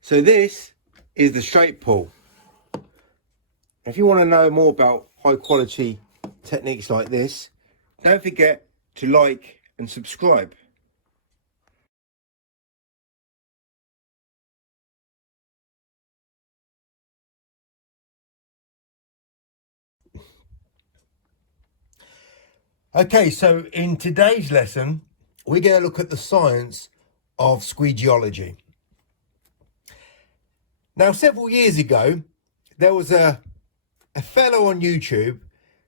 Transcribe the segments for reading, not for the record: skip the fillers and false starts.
So this is the straight pull. If you want to know more about high quality techniques like this, don't forget to like and subscribe. Okay, so in today's lesson, we're going to look at the science of squeegeology. Now, several years ago, there was a fellow on YouTube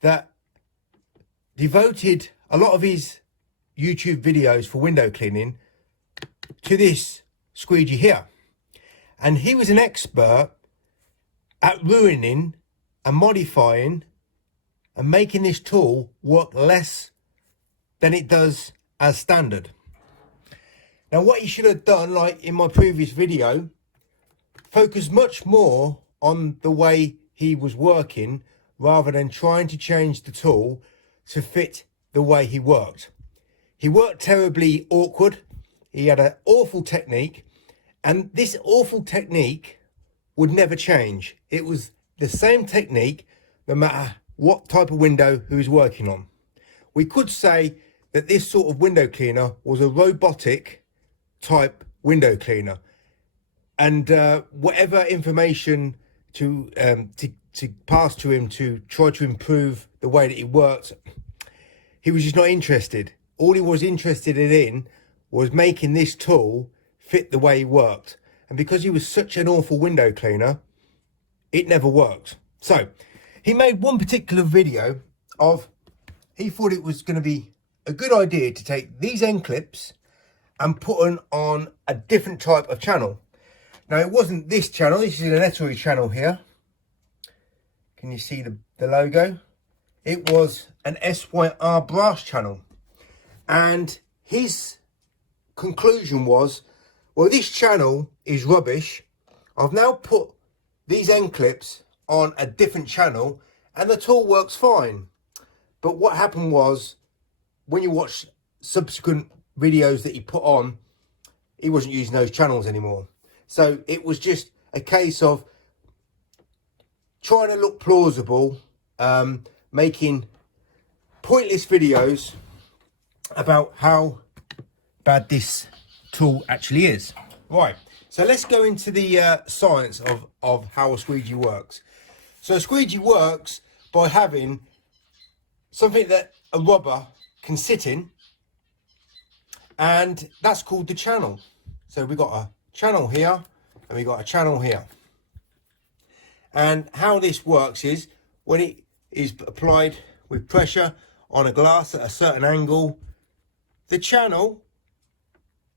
that devoted a lot of his YouTube videos for window cleaning to this squeegee here. And he was an expert at ruining and modifying and making this tool work less than it does as standard. Now, what he should have done, like in my previous video, focus much more on the way he was working rather than trying to change the tool to fit the way he worked. He worked terribly awkward. He had an awful technique, and this awful technique would never change. It was the same technique no matter what type of window he was working on. We could say that this sort of window cleaner was a robotic type window cleaner, and whatever information to pass to him to try to improve the way that it worked, he was just not interested. All he was interested in was making this tool fit the way he worked. And because he was such an awful window cleaner, it never worked. So he made one particular video of, he thought it was going to be a good idea to take these end clips and put them on a different type of channel. Now, it wasn't this channel. This is an estuary channel here. Can you see the logo? It was an SYR brass channel. And his conclusion was, well, this channel is rubbish. I've now put these end clips on a different channel and the tool works fine. But what happened was, when you watch subsequent videos that he put on, he wasn't using those channels anymore. So it was just a case of trying to look plausible, making pointless videos about how bad this tool actually is. Right, so let's go into the science of how a squeegee works. So a squeegee works by having something that a rubber can sit in, and that's called the channel. So we've got a channel here and we've got a channel here. And how this works is, when it is applied with pressure on a glass at a certain angle, the channel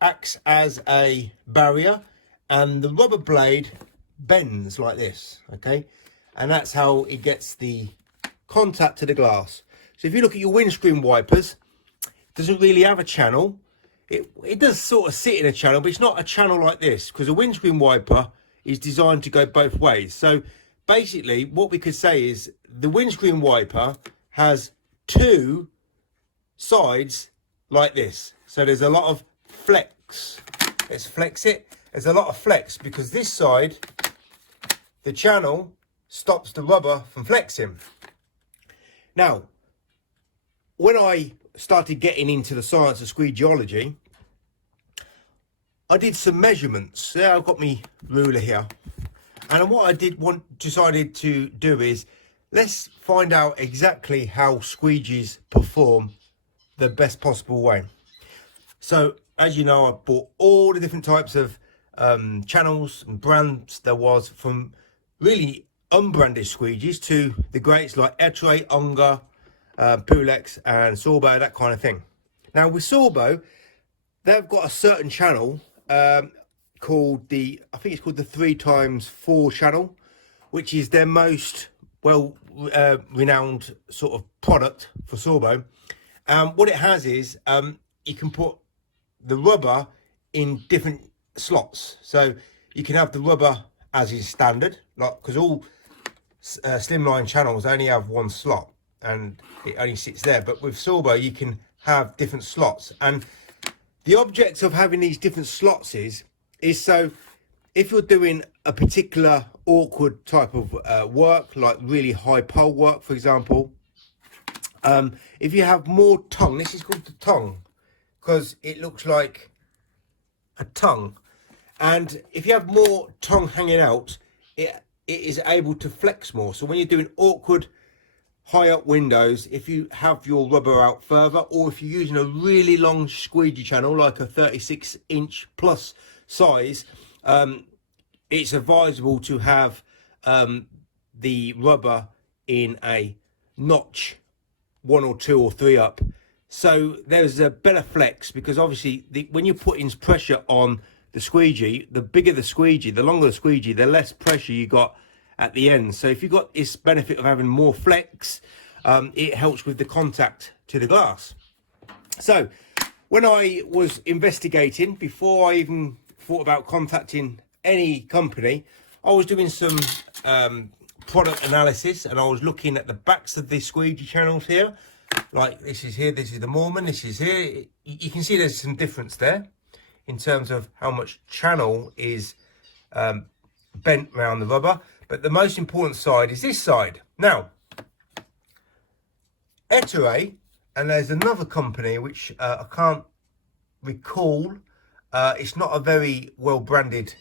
acts as a barrier and the rubber blade bends like this, okay? And that's how it gets the contact to the glass. So if you look at your windscreen wipers, it doesn't really have a channel. It does sort of sit in a channel, but it's not a channel like this, because a windscreen wiper is designed to go both ways. So basically what we could say is the windscreen wiper has two sides like this. So there's a lot of flex. Let's flex it. There's a lot of flex because this side, the channel, stops the rubber from flexing. Now, when I started getting into the science of squeegeology, I did some measurements. There, I've got my ruler here. And what I decided to do is, let's find out exactly how squeegees perform the best possible way. So, as you know, I bought all the different types of channels and brands there was, from really unbranded squeegees to the greats like Etre, Unger, Pulex and Sorbo, that kind of thing. Now with Sorbo, they've got a certain channel called I think it's called the 3x4 channel, which is their most renowned sort of product for Sorbo. What it has is you can put the rubber in different slots. So you can have the rubber as is standard, like, because all slimline channels only have one slot and it only sits there. But with Sorbo, you can have different slots. And the object of having these different slots is so if you're doing a particular awkward type of work, like really high pole work, for example, if you have more tongue, this is called the tongue because it looks like a tongue. And if you have more tongue hanging out, it is able to flex more. So when you're doing awkward high up windows, if you have your rubber out further, or if you're using a really long squeegee channel, like a 36-inch plus size, it's advisable to have the rubber in a notch 1 or 2 or 3 up. So there's a better flex, because obviously when you put in pressure on the squeegee, the bigger the squeegee, the longer the squeegee, the less pressure you got at the end. So if you've got this benefit of having more flex, it helps with the contact to the glass. So when I was investigating, before I even thought about contacting any company, I was doing some product analysis, and I was looking at the backs of the squeegee channels here. Like this is here, this is the Mormon, this is here. You can see there's some difference there in terms of how much channel is bent around the rubber. But the most important side is this side. Now, Ettore, and there's another company which I can't recall. It's not a very well branded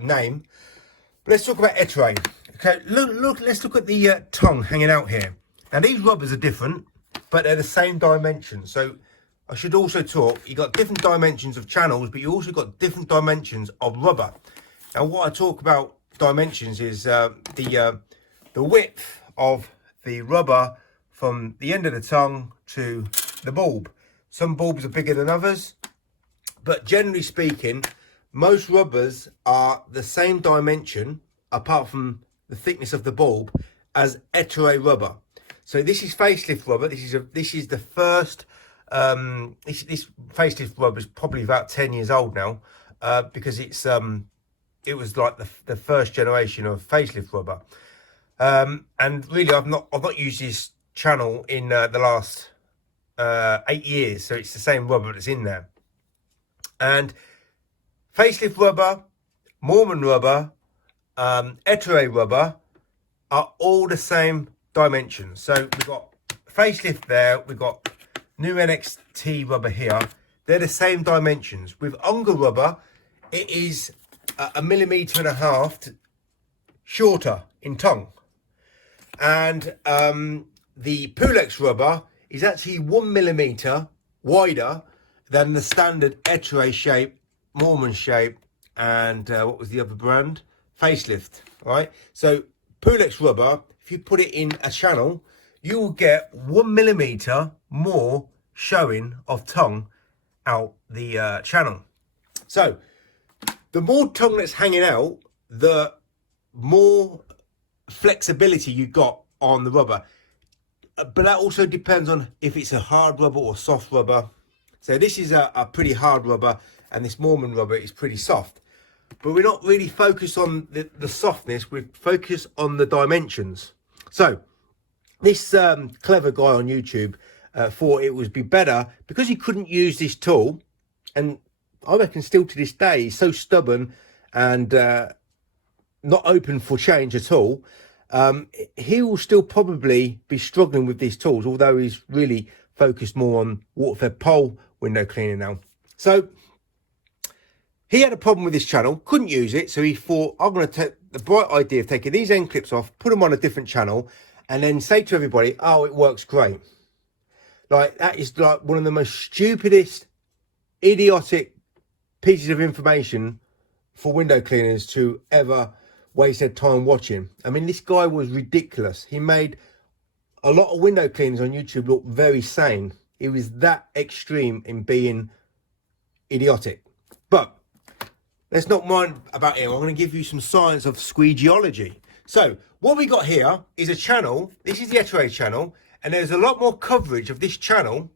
name. But let's talk about Ettore. Okay, look. Let's look at the tongue hanging out here. Now these rubbers are different, but they're the same dimension. So I should also talk. You got different dimensions of channels, but you also got different dimensions of rubber. Now, what I talk about dimensions is the width of the rubber from the end of the tongue to the bulb. Some bulbs are bigger than others, but generally speaking, most rubbers are the same dimension, apart from the thickness of the bulb, as Ettore rubber. So this is facelift rubber. This is the first. This facelift rubber is probably about 10 years old now, because it was like the first generation of facelift rubber. And really, I've not used this channel in the last 8 years, so it's the same rubber that's in there. And facelift rubber, Mormon rubber, Ettore rubber are all the same dimensions. So we've got facelift there, we've got new NXT rubber here. They're the same dimensions. With Unger rubber, it is 1.5 millimeters shorter in tongue. And the Polzn rubber is actually 1 millimeter wider than the standard Ettore shape, Mormon shape, and what was the other brand? Facelift, right? So Polzn rubber, if you put it in a channel, you will get 1 millimeter more showing of tongue out the channel. So the more tongue that's hanging out, the more flexibility you got on the rubber. But that also depends on if it's a hard rubber or soft rubber. So this is a pretty hard rubber, and this Mormon rubber is pretty soft. But we're not really focused on the softness, we're focused on the dimensions. So this clever guy on YouTube thought it would be better, because he couldn't use this tool, and I reckon still to this day he's so stubborn and not open for change at all. He will still probably be struggling with these tools, although he's really focused more on water-fed pole window cleaning now. So he had a problem with this channel, couldn't use it, so he thought, I'm going to take the bright idea of taking these end clips off, put them on a different channel, and then say to everybody, oh, it works great. Like, that is like one of the most stupidest, idiotic pieces of information for window cleaners to ever waste their time watching. I mean, this guy was ridiculous. He made a lot of window cleaners on YouTube look very sane. He was that extreme in being idiotic. But let's not mind about him. I'm going to give you some science of squeegeology. So what we got here is a channel. This is the Ettore channel, and there's a lot more coverage of this channel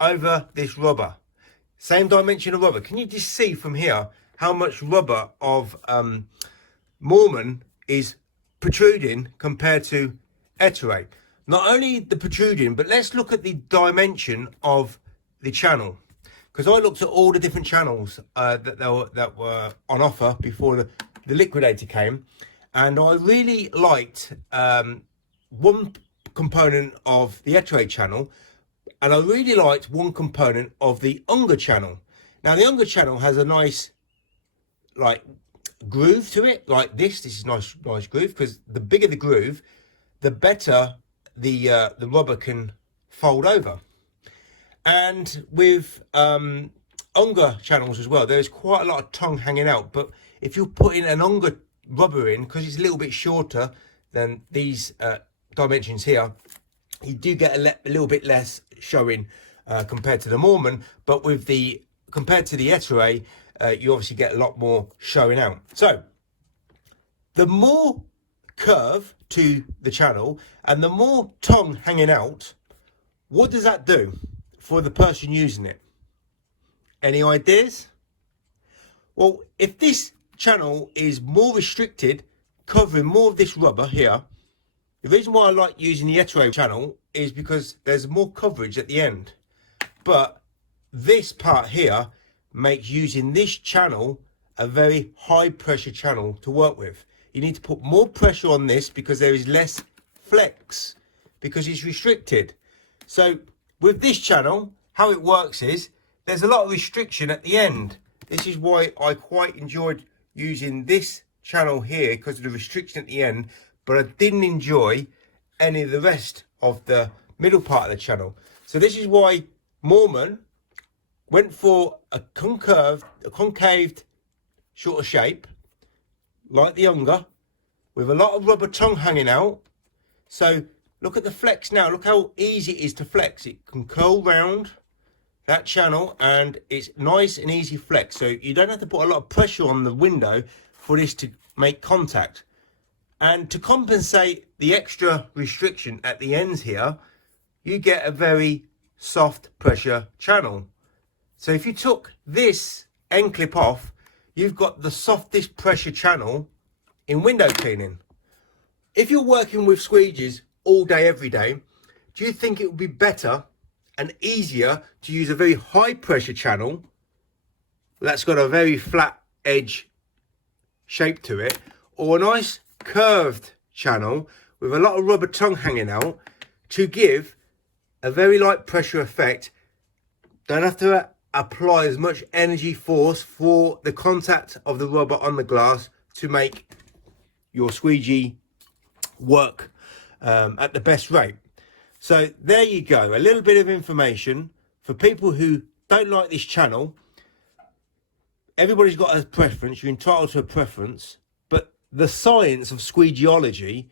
over this rubber. Same dimension of rubber. Can you just see from here how much rubber of Mormon is protruding compared to Ettore? Not only the protruding, but let's look at the dimension of the channel. because I looked at all the different channels that were on offer before the liquidator came, and I really liked one component of the Ettore channel, and I really liked one component of the Unger channel. Now the Unger channel has a nice like groove to it, like this is nice groove, because the bigger the groove, the better the rubber can fold over. And with Unger channels as well, there's quite a lot of tongue hanging out, but if you're putting an Unger rubber in, because it's a little bit shorter than these dimensions here, you do get a little bit less showing compared to the Mormon, but with the compared to the Ettore, you obviously get a lot more showing out. So the more curve to the channel and the more tongue hanging out, what does that do for the person using it? Any ideas? Well, if this channel is more restricted, covering more of this rubber here, the reason why I like using the Ettore channel is because there's more coverage at the end. But this part here makes using this channel a very high pressure channel to work with. You need to put more pressure on this because there is less flex, because it's restricted. So with this channel, how it works is there's a lot of restriction at the end. This is why I quite enjoyed using this channel here, because of the restriction at the end, but I didn't enjoy any of the rest of the middle part of the channel. So this is why Mormon went for a concaved shorter shape, like the Unger, with a lot of rubber tongue hanging out. So look at the flex now. Look how easy it is to flex. It can curl round that channel and it's nice and easy flex. So you don't have to put a lot of pressure on the window for this to make contact. And to compensate the extra restriction at the ends here, you get a very soft pressure channel. So if you took this end clip off, you've got the softest pressure channel in window cleaning. If you're working with squeegees all day, every day, do you think it would be better and easier to use a very high pressure channel that's got a very flat edge shape to it, or a nice curved channel with a lot of rubber tongue hanging out to give a very light pressure effect? Don't have to apply as much energy force for the contact of the rubber on the glass to make your squeegee work at the best rate. So there you go, a little bit of information for people who don't like this channel. Everybody's got a preference, you're entitled to a preference, but the science of squeegeology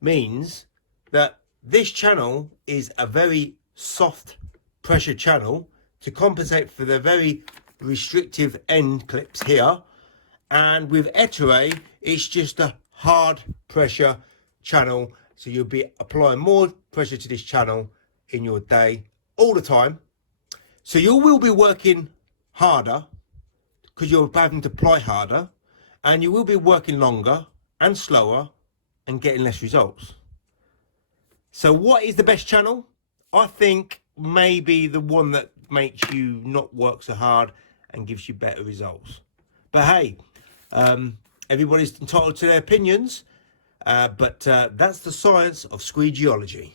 means that this channel is a very soft pressure channel to compensate for the very restrictive end clips here. And with Ettore, it's just a hard pressure channel. So you'll be applying more pressure to this channel in your day all the time. So you will be working harder because you're having to apply harder, and you will be working longer and slower and getting less results. So what is the best channel? I think maybe the one that makes you not work so hard and gives you better results. But hey, everybody's entitled to their opinions, but that's the science of squeegeology.